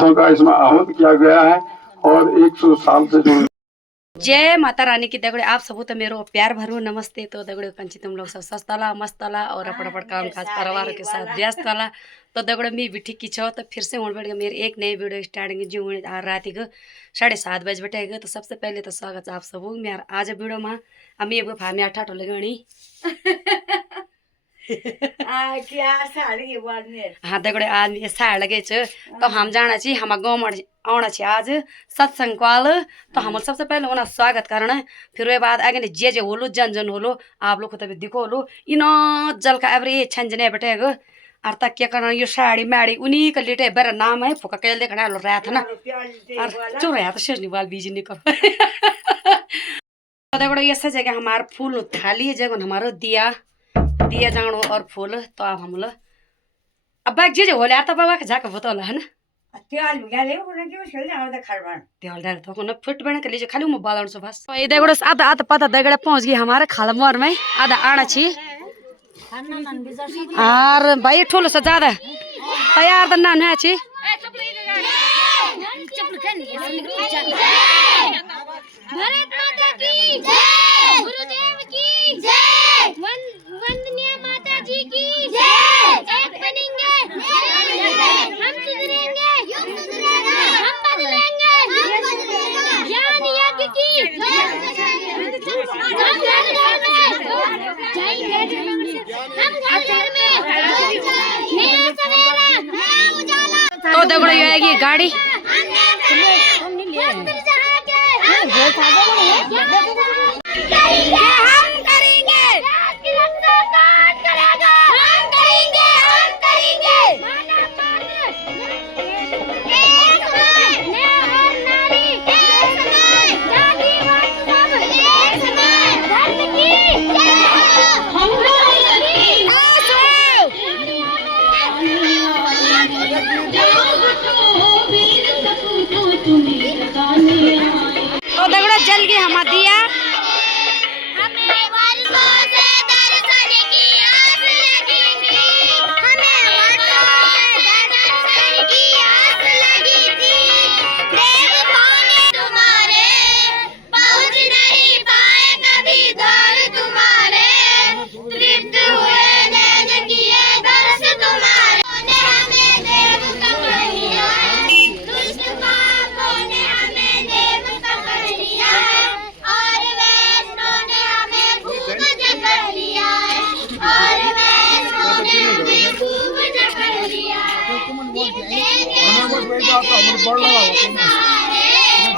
तीर्थों का इसमें आहूत किया गया है और 100 साल से जो जय माता रानी की दगड़े आप सबू तो मेरो प्यार भरो नमस्ते। तो दगड़े कंची तुम लोग सब सस्ताला मस्ताला और अपड़ काम काज परिवार के साथ व्यस्त वाला। तो दगड़े मी भी ठीक की छो तो फिर से होने बैठ गया मेरे एक नई वीडियो स्टार्टिंग जो रात को 7:30 बजे बैठेगा। तो सबसे पहले तो स्वागत है आप सबू मेरा आज वीडियो में हम ये फार्मी 8 लगनी हाँ दगड़े आज ये साड़ लगे तो हम जाना चाहिए हम गाँव में आना चाहिए आज सत्संग काल। तो हम सबसे पहले उन्हें स्वागत करना फिर वे बाद आगे जे जे होलो जन जन होलो आप लोग को तभी दिखो लो इन जल का एवरे छंजने बैठेगा और तक क्या करना ये साड़ी मैड़ी उन्हीं का लेटे बेरा नाम है फुका के देखना लो रहा था ना चुप रहा तो शेष निवाल बीज नहीं करो तो देखो ये ऐसा जगह हमारा फूल थाली जगह हमारा दिया दिया जानो और फूल तो अब हम लोग अब बाग जे हो तो बाबा के जाकर बतौला है ना तेल डाल तो ना फुट बना के लीजिए खाली मैं बालन से बस ये देखो आधा आधा पता दगड़े पहुंच गई हमारे खालमोर में आधा आना छी और भाई ठोल से ज्यादा तैयार तो ना है छी भारत माता की जय गुरुदेव की जय वंदनीय माता जी की जय एक बनेंगे हम सुधरेंगे हम बदलेंगे ज्ञान यज्ञ की हम घर घर में नया सवेरा उजाला। तो देखो ये आएगी गाड़ी तो दगड़ा जल गए हम दिया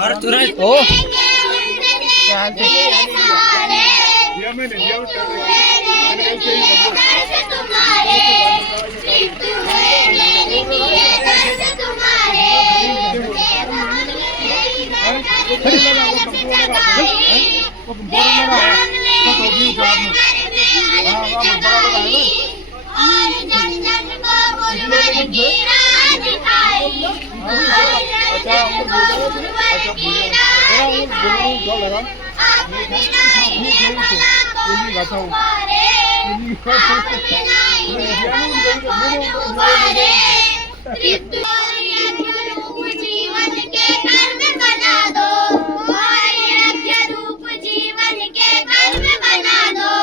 और तुरंत हो जीवन के कर्म बना दो रूप जीवन के कर्म बना दो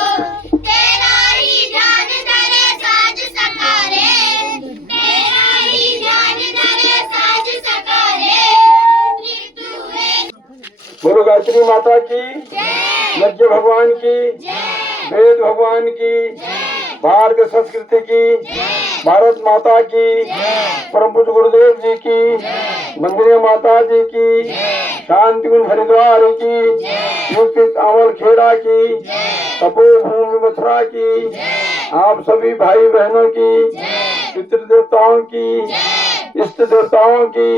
तेरा ही ध्यान धरे साज सकारे तेरा ही ध्यान धरे साज सकारे। बोलो गायत्री माता की यज्ञ भगवान की वेद भगवान की भारतीय संस्कृति की भारत माता की परम पूज्य गुरुदेव जी की मंदिर माता जी की शांति कुंज हरिद्वार की युक्त अमल खेड़ा की तपोभूमि मथुरा की आप सभी भाई बहनों की पितृ देवताओं की इष्ट देवताओं की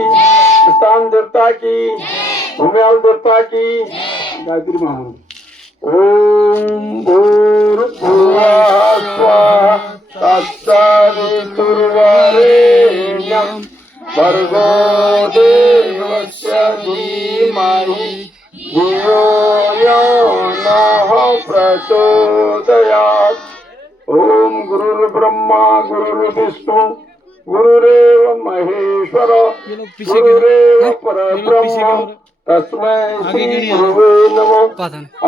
स्थान देवता की भूम्याल देवता की गायत्री महान ओम भूर्भुवः स्वः तत्सवितुर्वरेण्यं भर्गो देवस्य धीमहि धियो यो नः प्रचोदयात्। ओम गुरुर्ब्रह्मा गुरुर्विष्णु गुरुरेव महेश्वरः परमेश्वर गुरुरेव परब्रह्म तस्मै श्री गुरुवे नमः।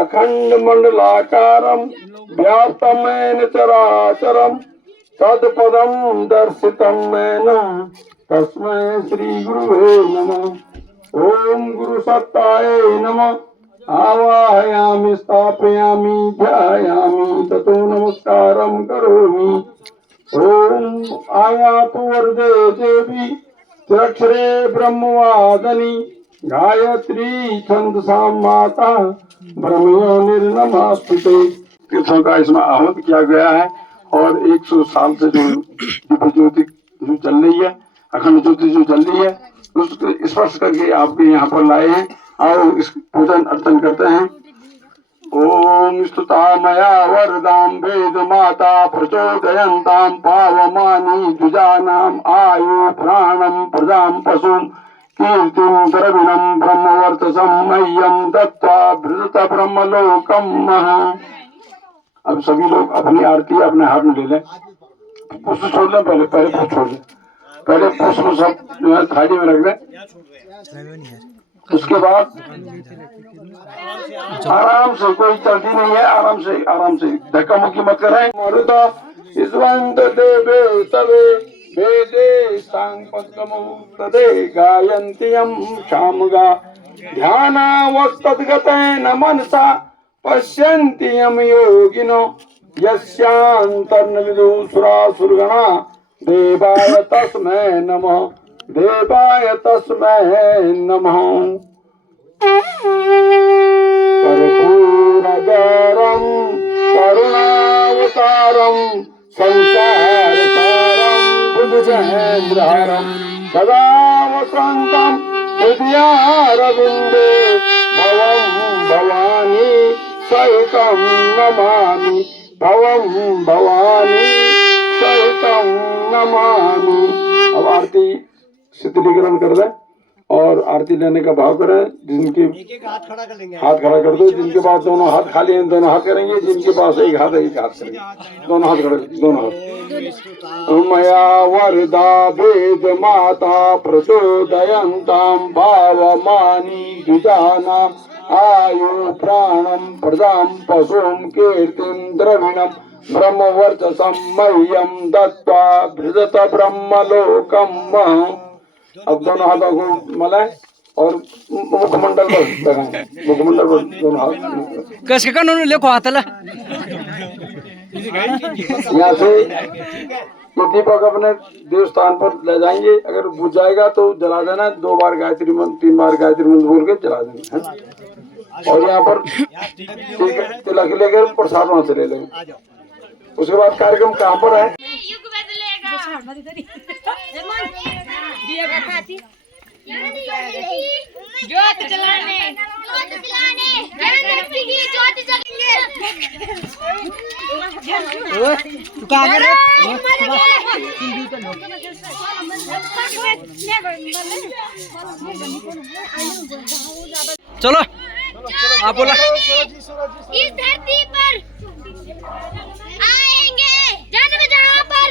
अखंड मंडलाकारं व्याप्तं येन चराचरं तत्पदं दर्शितं येन तस्मै श्री गुरुवे नमः। ओम गुरु सत्ताय नमः। आवाहयामि स्थापयामि ध्यायामि ततो नमस्कारं करोमि। ओम आयातु वरदे देवी त्र्यक्षरे ब्रह्मवादनी गायत्री छंदसां माता ब्रह्मयो निर्नमास्तुते। तीर्थों का इसमें आहूत किया गया है और 100 साल से जो दिव्य ज्योति जो चल रही है, अखंड ज्योति जो चल रही है, उसको स्पर्श करके आपके यहाँ पर लाए हैं। आओ इस पूजन अर्चन करते हैं। ओम स्तुता मया वरदां वेद माता प्रचोदयन्तां पावमानि द्विजानाम् आयु प्राणं प्रजां पशुं कीर्तिं द्रविणं ब्रह्मवर्चसं मह्यं दत्त्वा भृजत ब्रह्मलोकं महा। अब सभी लोग अपनी आरती अपने हाथ में ले लें। पुष्प छोड़ लें, पहले पुष्प छोड़ लें। पहले पुष्प सब जो है थाली में रख लें। उसके बाद आराम से, कोई जल्दी नहीं है, आराम से धक्का मुक्की मत करें। मरुता ईश्वंत देवे तवे वेदे सांपद्गमो तदे गायन्त्यं शामगा ध्यानावस्थितगतेन मनसा पश्यन्ति यं योगिनो यस्यान्तर्न विदुषुरासुरगणा देवाय तस्मै नमः। देवाय तस्मै नमः। कर्पूरगौरं करुणावतारं संसारसारं बुद्धचन्द्रहारं सदा वसन्तं हृदयारविन्दे भवं भवानी सहितं नमामि। भवं भवानी सहितं नमामि। अब आरती शीतलीकरण कर दें और आरती लेने का भाव करें। जिनके हाथ खड़ा कर दो, जिनके पास दोनों हाथ खाली हैं दोनों हाथ करेंगे, जिनके पास एक हाथ करेंगे दोनों हाथ खड़े, दोनों हाथ। मया वरदा वेद माता प्रचोदयन्तां भावमानि द्विजानाम् आयु प्राणं प्रजां पशुं कीर्तिं द्रविणं ब्रह्मवर्चसं मह्यं दत्त्वा भृजत ब्रह्मलोकं महा। अब दोनों हाथों को मलाएं और मुखमंडल पर लगाएं। मुखमंडल पर दोनों हाथ कसं का नोंद लेखो हाताला यहाँ से ये दीपक अपने देव स्थान पर ले जाएंगे। अगर बुझ जाएगा तो जला देना। 2 बार गायत्री मंत्र 3 बार गायत्री मंत्र बोल के जला देना है। और यहाँ पर तिलक लेकर प्रसाद वहां से ले लेंगे। उसके बाद कार्यक्रम कहाँ पर है? युग बदलेगा ज्योत जलाने ज्योत जलेंगे। चलो आप बोला। इस धरती पर आएंगे जन्म जहाँ पर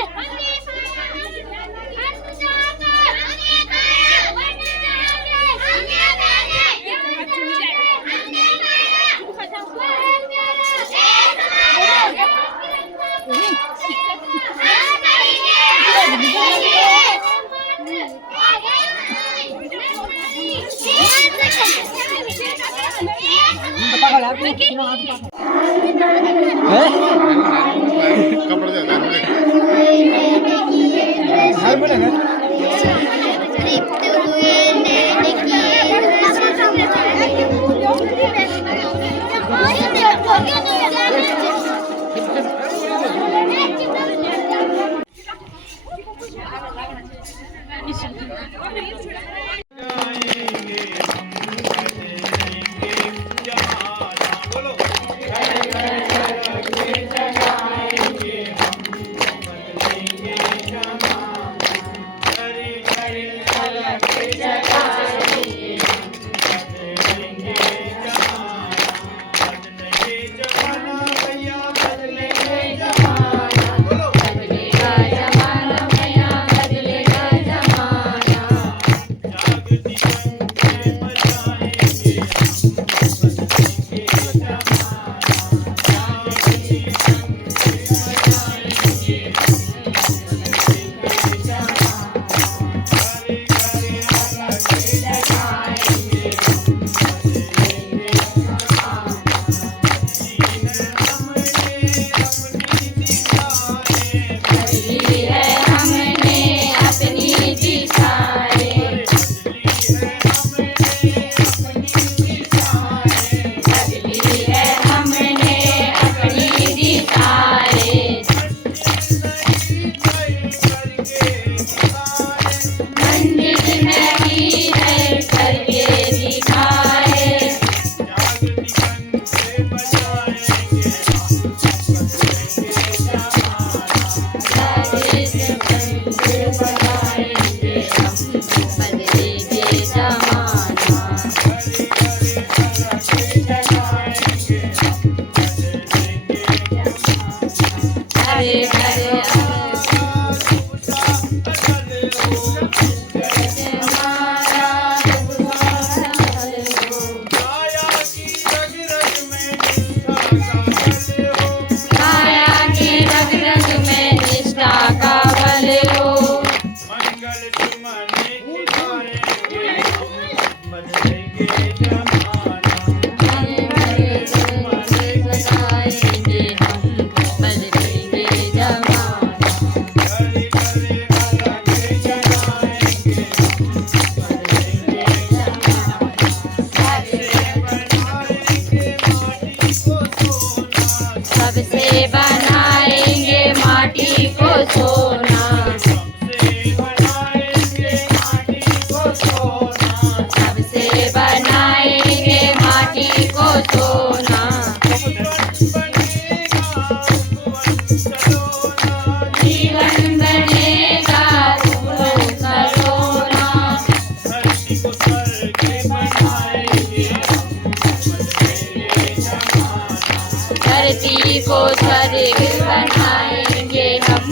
को स्वर्ग बनाएंगे हम,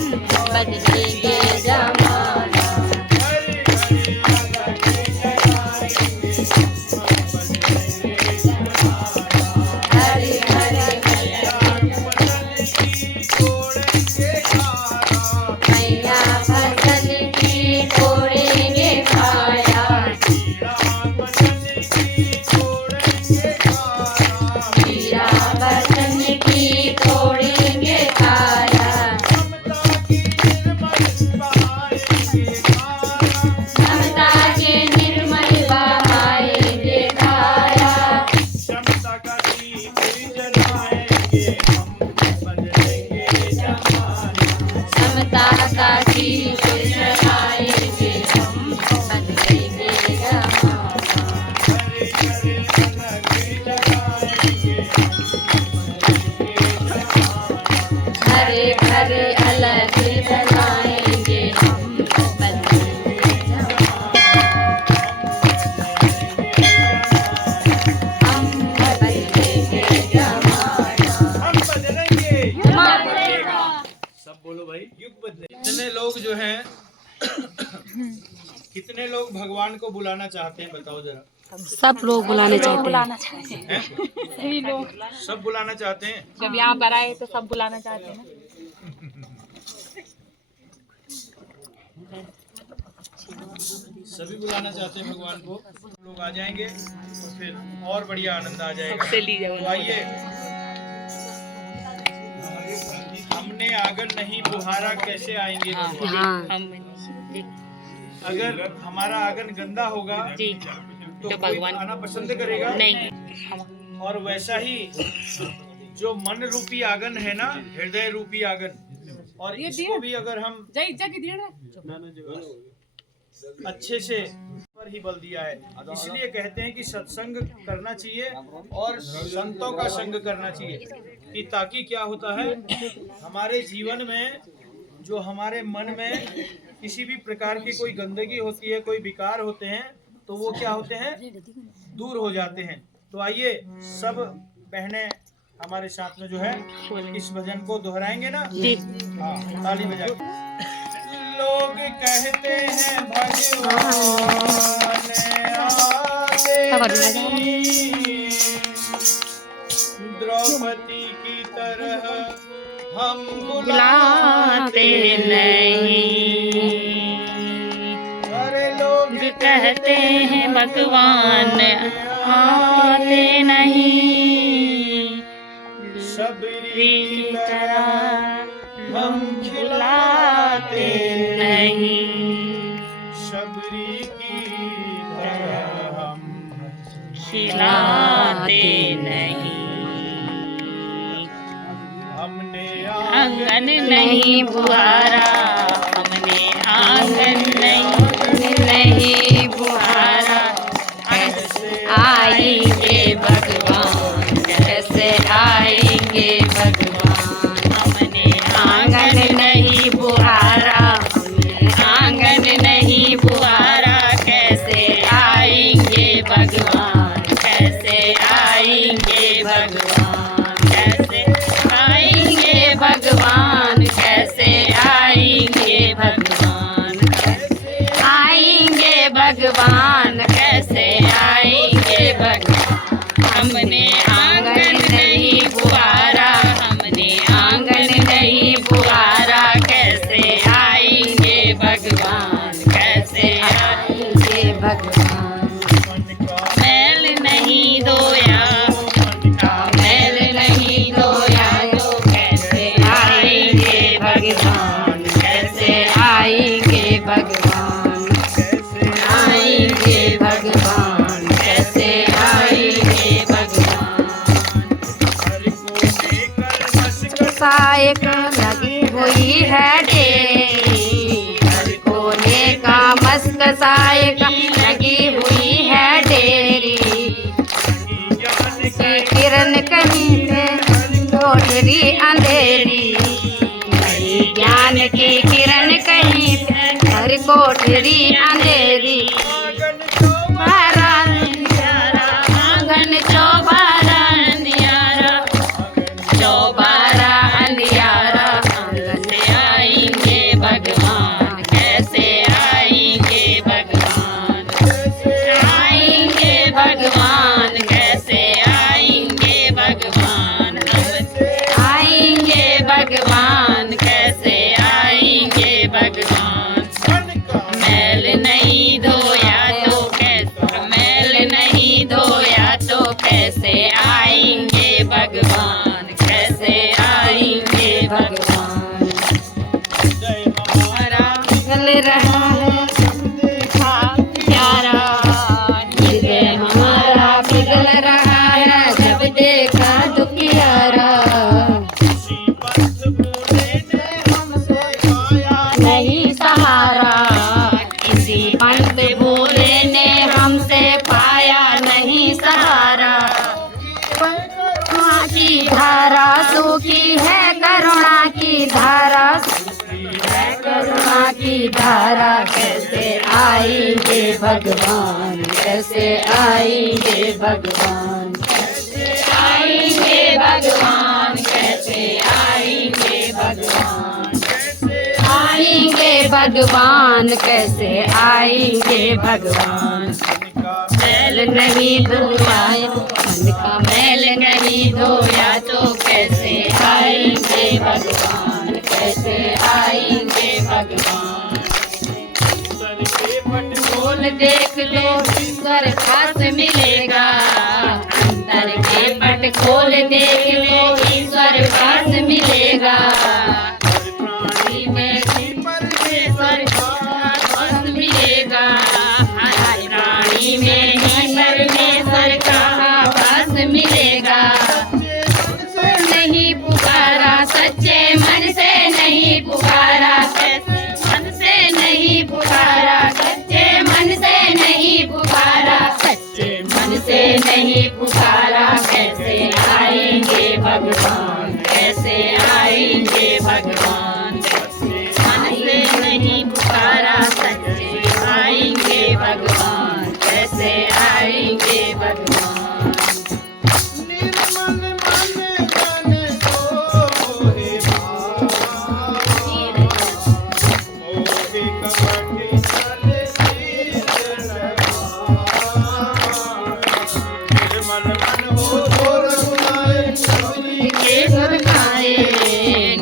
बदलेंगे जमाना। हरे हरे मैया फसल की तोड़ेंगे काया, हीरा बचन की तोड़ेंगे काया, समता के निर्मल बहाएंगे काया, समता का दीप जलाएंगे हम, बदलेंगे जमाना। समता का दीप जलाएंगे हम, बदलेंगे जमाना। हरे हरे अलग जलाएंगे हम, बदलेंगे जमाना। हम बदलेंगे जमाना। हम बदलेंगे। जमाना। सब बोलो भाई, युग बदले। कितने लोग जो हैं कितने लोग भगवान को बुलाना चाहते हैं, बताओ जरा। सब लोग बुलाने चाहते हैं। हैं? सही लोग सब बुलाना चाहते हैं। जब यहाँ पर आए तो सब बुलाना चाहते हैं ना। सभी बुलाना चाहते हैं भगवान को। लोग आ जाएंगे तो फिर और बढ़िया आनंद आ जाएगा। तो आइए, हमने आंगन नहीं बुहारा, कैसे आएंगे भगवान? हाँ अगर हमारा आंगन गंदा होगा तो भगवान आना पसंद करेगा नहीं। और वैसा ही जो मन रूपी आंगन है ना, हृदय रूपी आंगन, और इसको भी अगर हम अच्छे से पर ही बल दिया है, इसलिए कहते हैं कि सत्संग करना चाहिए और संतों का संग करना चाहिए, कि ताकि क्या होता है, हमारे जीवन में जो हमारे मन में किसी भी प्रकार की कोई गंदगी होती है, कोई विकार होते हैं, तो वो क्या होते हैं, दूर हो जाते हैं। तो आइए सब बहनें हमारे साथ में जो है इस भजन को दोहराएंगे ना। हाँ, ताली बजा के। लोग कहते हैं भगवान आते नहीं, द्रौपदी की तरह हम बुलाते नहीं। अरे लोग कहते हैं भगवान आते नहीं, सबरी की तरह हम खिलाते नहीं, सबरी की तरह हम खिलाते नहीं। हमने आंगन नहीं बुहारा, हमने आंगन नहीं बुहारा, आएंगे भगवान, कैसे आएंगे भगवान। हमने आंगन नहीं बुहारा, हमने आंगन नहीं बुहारा, कैसे आएंगे भगवान, कैसे आएंगे भगवान, कैसे आएंगे भगवान, कैसे आएंगे भगवान, आएंगे भगवान, कैसे आएंगे भगवान। हमने आंगन नहीं बुहारा, हमने आंगन नहीं बुहारा, कैसे आएंगे भगवान, कैसे आएंगे भगवान। मैल नहीं धोया, मैल नहीं धोया, तो कैसे आएंगे भगवान, कैसे आएंगे भगवान, आएंगे भगवान, कैसे आएंगे भगवान। सायक लगी हुई है डेरी, हर कोने का मस्क सायक लगी हुई है डेरी, की किरण कहीं पे कोठरी अंधेरी, ज्ञान की किरण कहीं पे हर कोठरी अंधेरी। आंगन चौबारा नियारा, चौबारा पुकारा कैसे आएंगे भगवान, कैसे आएंगे भगवान, कैसे आएंगे भगवान, कैसे आएंगे भगवान, आएंगे भगवान, कैसे आएंगे भगवान। मैल नहीं धोया, मन का मैल नहीं धोया तो कैसे आएंगे भगवान, कैसे आएंगे भगवान। खोल देख लो ईश्वर पास मिलेगा, अंतर के पट खोल देख लो ईश्वर पास मिलेगा। प्राणी में परमेश्वर का पास मिलेगा, हर प्राणी में ही परमेश्वर का पास मिलेगा। नहीं पुकारा सच्चे मन से नहीं पुकारा, मन से नहीं पुकारा, सच्चे मन से नहीं पुकारा, सच्चे मन से नहीं पुकारा। कैसे आएंगे भगवान, कैसे आएंगे भगवान, मन से नहीं पुकारा, सच्चे आएंगे भगवान, कैसे आएंगे भगवान।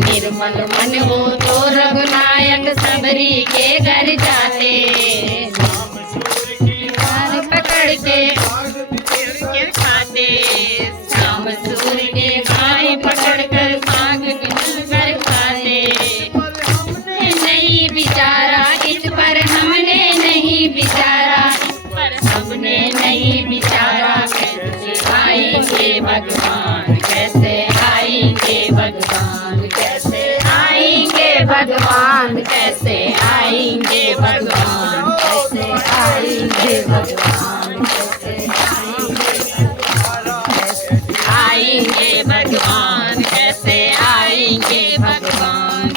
निर्मल मन हो तो रघुनायक सबरी के घर जाते, हार पकड़ के खाते, शाम सूर्य के गाय पकड़ कर साग कर खाते। हमने नहीं बिचारा इस पर, हमने नहीं बिचारा इस पर, हमने नहीं बिचारा। कैसे आएंगे भगवान, कैसे आएंगे भगवान, कैसे आएंगे भगवान, कैसे आएंगे भगवान, कैसे आएंगे भगवान, कैसे आएंगे भगवान, कैसे आएंगे भगवान।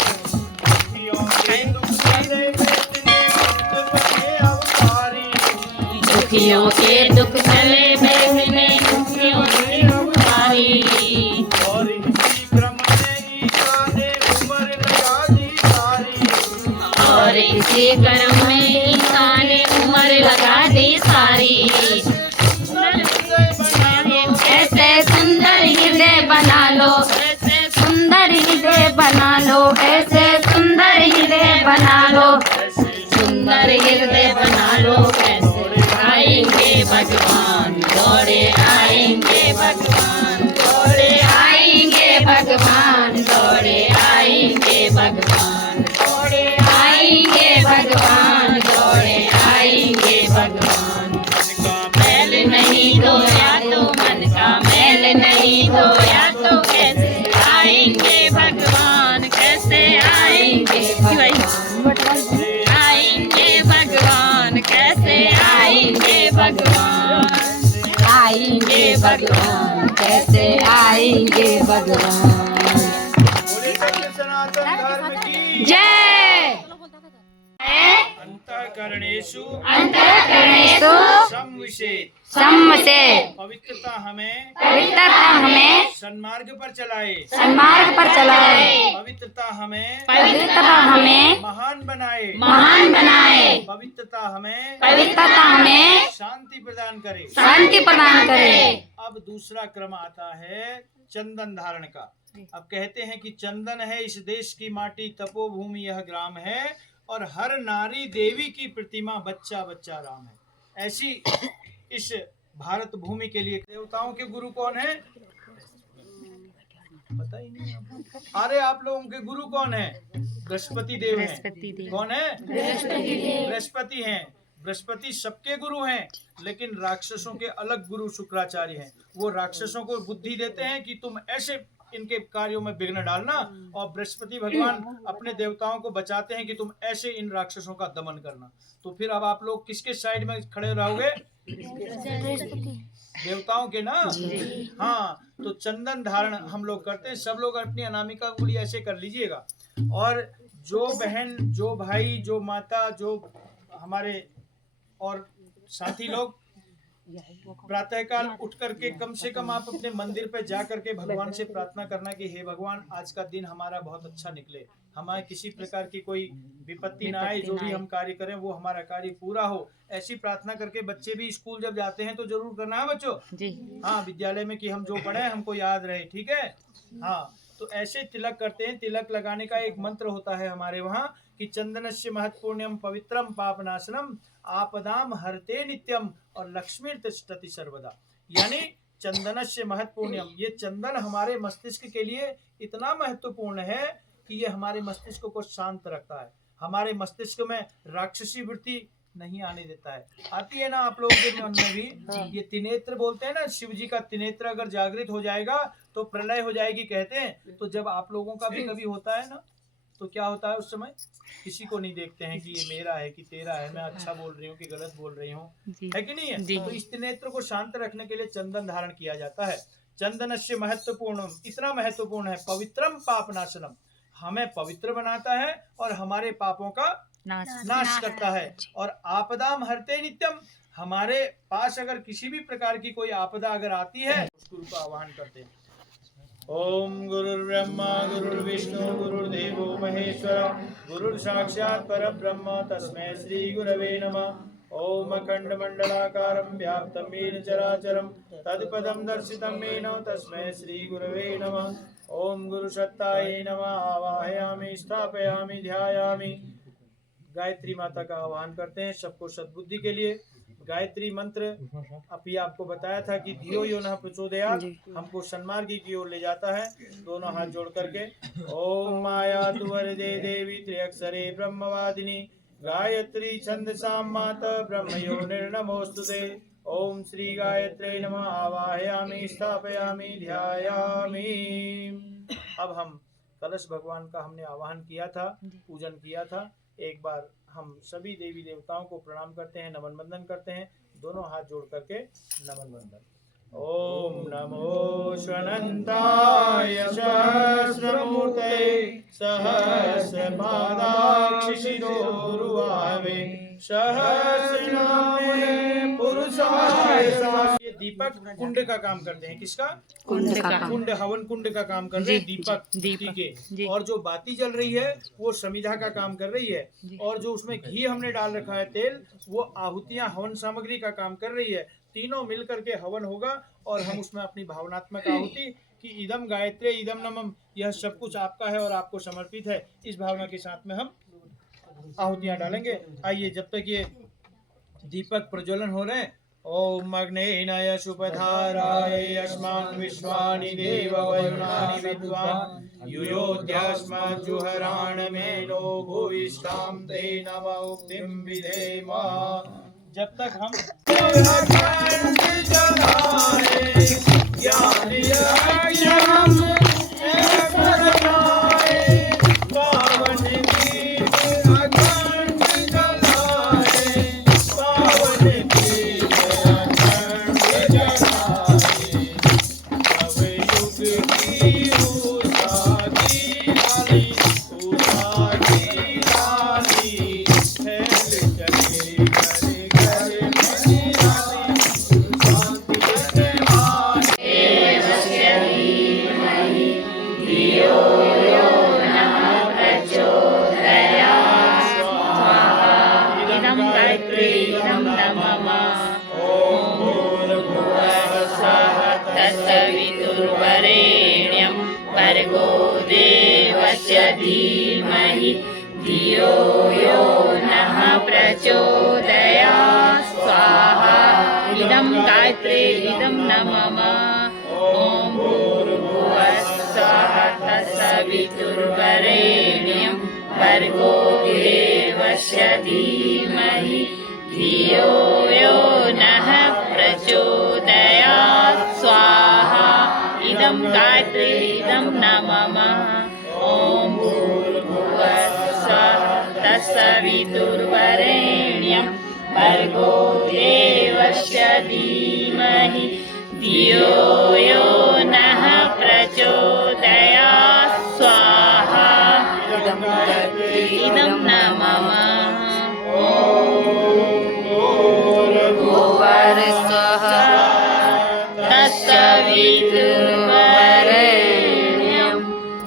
दुखियों के दुख चले बैठने, दुखियों के दुखारी, और इसी क्रम में ईसा ने उम्र लगा दी सारी। ऐसे सुंदर हृदय बना लो, ऐसे सुंदर हृदय बना लो, ऐसे सुंदर हृदय बना लो, सुंदर हृदय बना लो। कैसे आएंगे भगवान, दौड़े आएंगे भगवान, दौड़े आएंगे भगवान, दौड़े आएंगे भगवान, दौड़े आएंगे भगवान, दौड़े आएंगे भगवान। मैल नहीं धोया तो मन का मैल नहीं धोया तो कैसे आएंगे भगवान, कैसे आएंगे आएंगे भगवान, कैसे आएंगे भगवान, आएंगे भगवान, कैसे आएंगे भगवान। सनातन धर्म की जय। अंतःकरणेषु अंतःकरणेषु संविशेष, सम्मसेत्, पवित्रता हमें पवित्रता हमें सन्मार्ग पर चलाए, सन्मार्ग पर चलाए, पवित्रता हमें पवित्रता हमें महान बनाए, महान बनाए, पवित्रता हमें पवित्रता हमें शांति प्रदान करे। शांति प्रदान करे। अब दूसरा क्रम आता है चंदन धारण का। अब कहते हैं कि चंदन है इस देश की माटी, तपोभूमि यह ग्राम है, और हर नारी देवी की प्रतिमा, बच्चा बच्चा राम है। ऐसी इस भारत भूमि के लिए देवताओं के गुरु कौन है? पता ही नहीं आपको? अरे आप लोगों के गुरु कौन है? बृहस्पति देव हैं। कौन है? बृहस्पति हैं। बृहस्पति सबके गुरु हैं, लेकिन राक्षसों के अलग गुरु शुक्राचार्य हैं। वो राक्षसों को बुद्धि देते हैं कि तुम ऐसे इनके कार्यों में विघ्न डालना, और बृहस्पति भगवान अपने देवताओं को बचाते हैं कि तुम ऐसे इन राक्षसों का दमन करना। तो फिर अब आप लोग किसके साइड में खड़े रहोगे? देवताओं के ना। हाँ, तो चंदन धारण हम लोग करते हैं। सब लोग अपनी अनामिका उंगली ऐसे कर लीजिएगा, और जो बहन, जो भाई, जो माता, जो हमारे और साथी लोग प्रातःकाल उठ करके कम से कम आप अपने मंदिर पे जा करके भगवान से प्रार्थना करना कि हे भगवान, आज का दिन हमारा बहुत अच्छा निकले, हमारे किसी प्रकार की कोई विपत्ति ना आए, जो भी हम कार्य करें वो हमारा कार्य पूरा हो। ऐसी प्रार्थना करके बच्चे भी स्कूल जब जाते हैं तो जरूर करना है बच्चों जी। हाँ, विद्यालय में कि हम जो पढ़े हमको याद रहे, ठीक है। हाँ, तो ऐसे तिलक करते हैं। तिलक लगाने का एक मंत्र होता है हमारे वहाँ कि चंदनस्य महत्पुण्यम पवित्रम पापनाशनम आपदाम हरते नित्यम और लक्ष्मी तिष्ठति सर्वदा। यानी चंदनस्य महत्पुण्यम, ये चंदन हमारे मस्तिष्क के लिए इतना महत्वपूर्ण है कि ये हमारे मस्तिष्क को शांत रखता है, हमारे मस्तिष्क में राक्षसी वृत्ति नहीं आने देता है। आती है ना आप लोगों के मन में भी, ये त्रिनेत्र बोलते हैं ना, शिव जी का त्रिनेत्र अगर जागृत हो जाएगा तो प्रलय हो जाएगी कहते हैं। तो जब आप लोगों का भी कभी होता है ना, तो क्या होता है उस समय किसी को नहीं देखते हैं कि ये मेरा है कि तेरा है, मैं अच्छा बोल रही हूँ कि गलत बोल रही हूँ, है कि नहीं है। तो इस त्रिनेत्र को शांत रखने के लिए चंदन धारण किया जाता है। चंदनस्य महत्वपूर्ण, इतना महत्वपूर्ण है, पवित्रम पापनाशनम, हमें पवित्र बनाता है और हमारे पापों का नाश करता है। और आपदाम हरते नित्यम, हमारे पास अगर किसी भी प्रकार की कोई आपदा अगर आती है उस गुरु का आह्वान करते हैं। ओम गुरुर्ब्रह्मा गुरुर्विष्णु गुरुर्देवो महेश्वर गुरुर्साक्षात् परब्रह्म तस्मै श्री गुरवे नमः। ओम अखंड मंडलाकारं व्याप्तं येन चराचरं तत्पदं दर्शितं येन तस्मै श्री गुरवे नमः। ओम गुरुसत्तायै नमः। आवाहयामि स्थापयामि ध्यायामि। गायत्री माता का आह्वान करते हैं सबको सद्बुद्धि के लिए। गायत्री मंत्र अभी आपको बताया था कि धियो यो नः प्रचोदयात्, हमको सन्मार्ग की ओर ले जाता है। दोनों हाथ जोड़ करके ओम माया तु वरदे देवी त्र्यक्षरे ब्रह्मवादिनी गायत्री छंदसां माता ब्रह्मयो निर्नमोस्तुते। ओम श्री गायत्रे नमः। आवाहयामि स्थापयामि ध्यायामि। अब हम कलश भगवान का हमने आवाहन किया था, पूजन किया था। एक बार हम सभी देवी देवताओं को प्रणाम करते हैं, नमन वंदन करते हैं, दोनों हाथ जोड़ करके नमन वंदन। ओम नमो स्वनंताय सहस्रमूर्ते सहस्रपादाक्षिशिरोरुवावे सहस्रनामे पुरुषाय सा। ये दीपक कुंड का काम करते हैं। किसका? कुंड का। कुंड, हवन कुंड का काम कर रहे हैं दीपक, ठीक है। और जो बाती जल रही है वो समिधा का काम कर रही है। और जो उसमें घी हमने डाल रखा है तेल, वो आहुतियां हवन सामग्री का काम कर रही है। तीनों मिलकर के हवन होगा और हम उसमें अपनी भावनात्मक आहुति कि इदम गायत्रे इदम नमः, यह सब कुछ आपका है और आपको समर्पित है, इस भावना के साथ में हम आहुतियां डालेंगे। आइए जब तक ये दीपक प्रज्वलन हो रहे हैं, ओम अग्नेय सुपधाराय अस्मान् विश्वानि देव वयुनानि विद्वान् युयोध्यास्मात् जुहराण मेनो भूयिष्ठां ते नमः उक्तिं विधेम। जब तक हम तत्सवितुर्वरेण्यं भर्गो देवस्य धीमहि धियो यो नः प्रचोदयात् स्वाहा। इदं गायत्री इदं नमः। ॐ भूर्भुवः स्वः तत्सवितुर्वरेण्यं भर्गो देवस्य धीमहि धियो यो नः प्रचोदयात् स्वाहा। इदं गायत्री इदं नमः। ॐ भूर्भुवः स्वः तत्सवितुर्वरेण्यं भर्गो देवस्य धीमहि धियो यो नः प्रचोदयात् स्वाहा। इदं गायत्री पितृवरेण्यं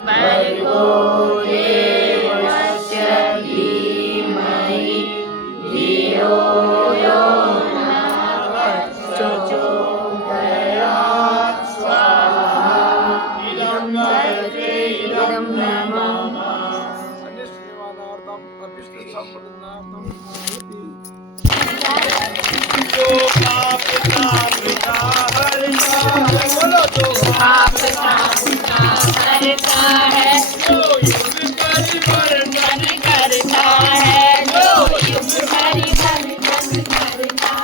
भर्गो देवस्य धीमहि धियो यो नः प्रचोदयात् स्वाहा इदं नमः करता है जो युग परिवर्तन करता है जो युग परिवर्तन करता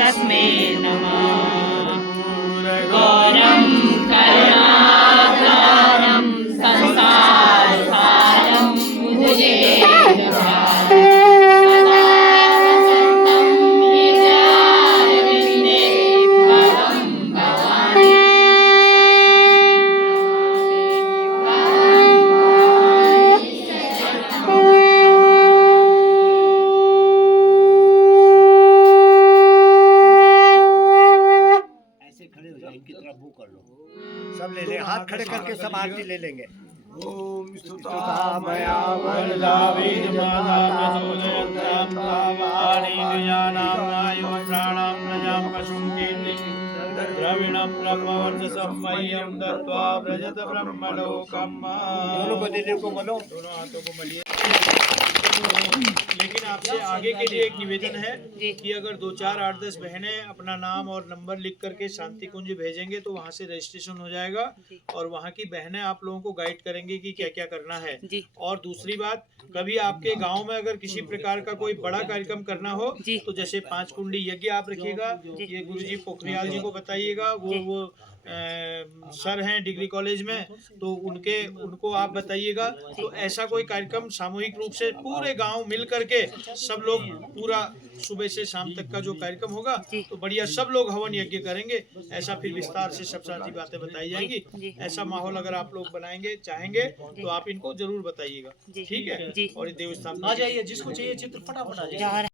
तस्मै नमः गौरं करुणाकरं संसारसारं भुजगेन्द्रहारं सदा वसन्तं हृदयारविन्दे भवं भवानी सब ले ले, हाथ खड़े करके सब आरती ले लेंगे। ओम द्रविणं ब्रह्मवर्चसं मह्यं दत्त्वा व्रजत ब्रह्मलोकम्। दोनों को दे दे, को मलो। दोनों हाथों को मलिए। लेकिन आपसे आगे के लिए एक निवेदन है कि अगर 2, 4, 8, 10 बहनें अपना नाम और नंबर लिख करके शांति कुंज भेजेंगे तो वहाँ से रजिस्ट्रेशन हो जाएगा और वहाँ की बहनें आप लोगों को गाइड करेंगे कि क्या क्या करना है। और दूसरी बात, कभी आपके गांव में अगर किसी प्रकार का कोई बड़ा कार्यक्रम करना हो तो जैसे 5 कुंडी यज्ञ आप रखिएगा, ये गुरुजी पोखरियाल जी को बताइएगा, वो सर हैं डिग्री कॉलेज में, तो उनको आप बताइएगा। तो ऐसा कोई कार्यक्रम सामूहिक रूप से पूरे गांव मिल करके सब लोग पूरा सुबह से शाम तक का जो कार्यक्रम होगा तो बढ़िया सब लोग हवन यज्ञ करेंगे। ऐसा फिर विस्तार से सब सारी बातें बताई जाएंगी। ऐसा माहौल अगर आप लोग बनाएंगे चाहेंगे तो आप इनको जरूर बताइएगा, ठीक है। और देवस्थान आ जाइए, जिसको चाहिए चित्र फटाफट आ जाइए।